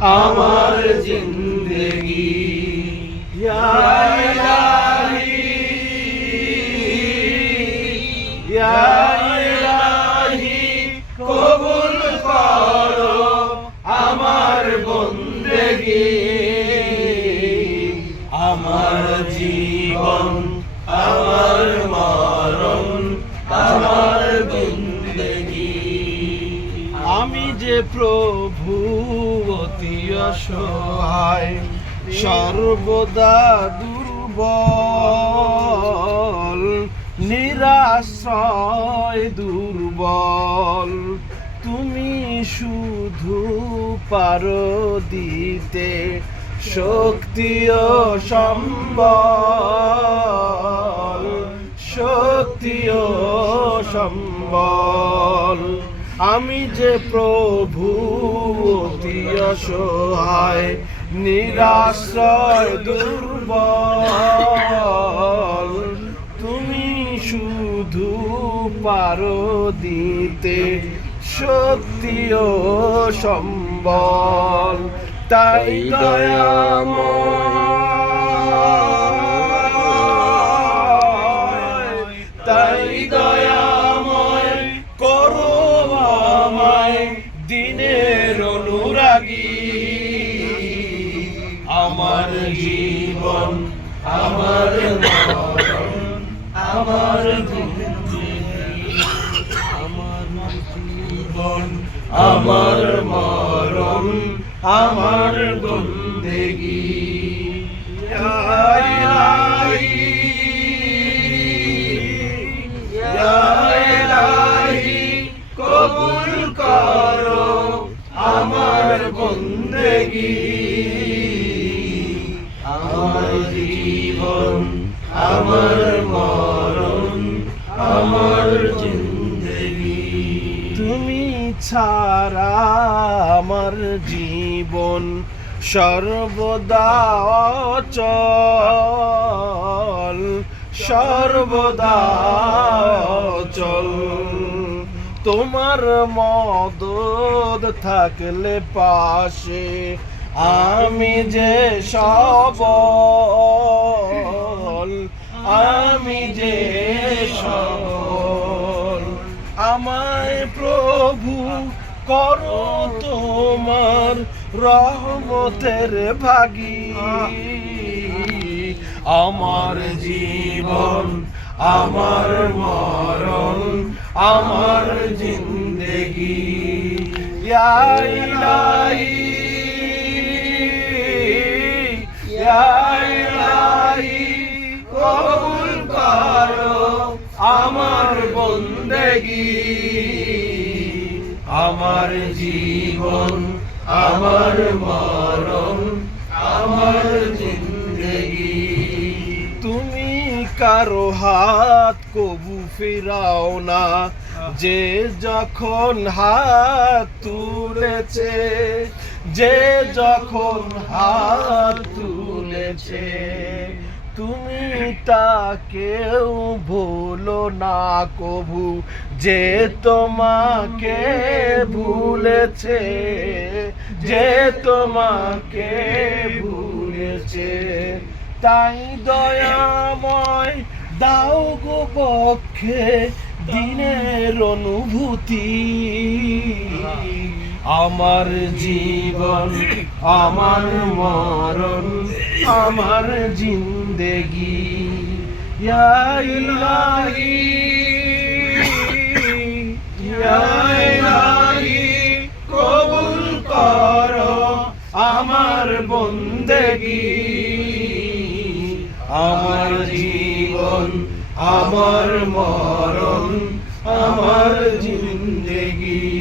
আমার জিন্দগি। কবুল করো আমার বন্দেগি। আমার জীবন আমার মরণ আমার বন্দেগি আমি যে প্রভু, অতি অসহায়, সর্বদা দুর্বল, নিরাশ্রয় দুর্বল। তুমি শুধু পারো দিতে শক্তি ও সম্বল, শক্তি ও সম্বল। আমি যে প্রভু অতি অসহায় নিরাশ্রয় দুর্বল। তুমি শুধু পারো দিতে শক্তি ও সম্বল। তাই দয়াময় তাই দয়াময় আমার জীবন, আমার মরণ, আমার আমার জীবন আমার মরণ আমার বন্দেগি কবুল করো আমার বন্দেগি। আমার মরণ, আমার জিন্দগি। তুমি ছাড়া আমার জীবন সর্বদা অচল, সর্বদা চল তোমার মদদ থাকলে পাশে আমি যে সবল। আমি যে সবল আমায় প্রভু করো তোমার রহমতের ভাগী। আমার জীবন, আমার মরণ, আমার জিন্দগি। ইয়া ইলাহি আমার জীবন, আমার মরণ, আমার জিন্দগি। তুমি কারও হাত কবু ফেরাও না, যে যখন হাত তুলেছে, যে যখন হাত তুলেছে। তুমি তাকেও ভুলো না কবু যে তোমাকে ভুলেছে যে তোমাকে ভুলেছে। তাই দয়াময় দাও গো পক্ষে দিনের অনুভূতি। আমার জীবন আমার মরণ আমার জিন্দেগি ইলাহি ইলাহি কবুল করো আমার বন্দেগি। আমার জীবন আমার মরণ আমার জিন্দেগি।